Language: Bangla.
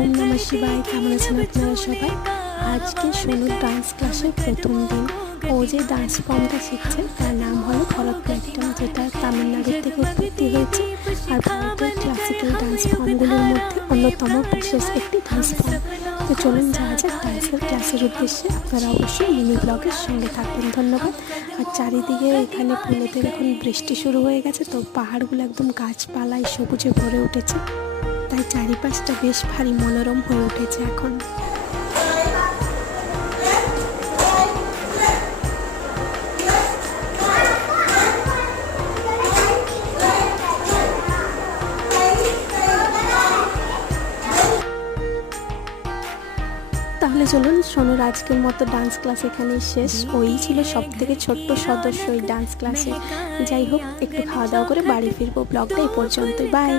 ওম নমঃ শিবায়। কেমন আছেন আপনারা সবাই? আজকে সোনুর ডান্স ক্লাসের প্রথম দিন। ও যে ডান্স ফর্মটা শিখছে তার নাম হলো ভরতনাট্যম, যেটা তামিলনাড়ু থেকে উৎপত্তি হয়েছে আর ভারতের ক্লাসিক্যাল ডান্স ফর্মগুলোর মধ্যে অন্যতম বিশেষ একটি ডান্স ফর্ম। তো চলুন যাওয়া যাক ডান্সের ক্লাসের উদ্দেশ্যে। আপনারা অবশ্যই মিনি ব্লগের সঙ্গে থাকবেন। ধন্যবাদ। আর চারিদিকে এখানে পুনেতে এখন বৃষ্টি শুরু হয়ে গেছে, তো পাহাড়গুলো একদম গাছপালায় সবুজে ভরে উঠেছে, তাই চারিপাশটা বেশ ভারী মনোরম হয়ে উঠেছে এখন। তাহলে চলুন, সোনুর আজকের মতো ডান্স ক্লাস এখানেই শেষ। ওই ছিল সব থেকে ছোট্ট সদস্য এই ডান্স ক্লাসে। যাই হোক, একটু খাওয়া দাওয়া করে বাড়ি ফিরবো। ব্লগটা এই পর্যন্তই। বাই।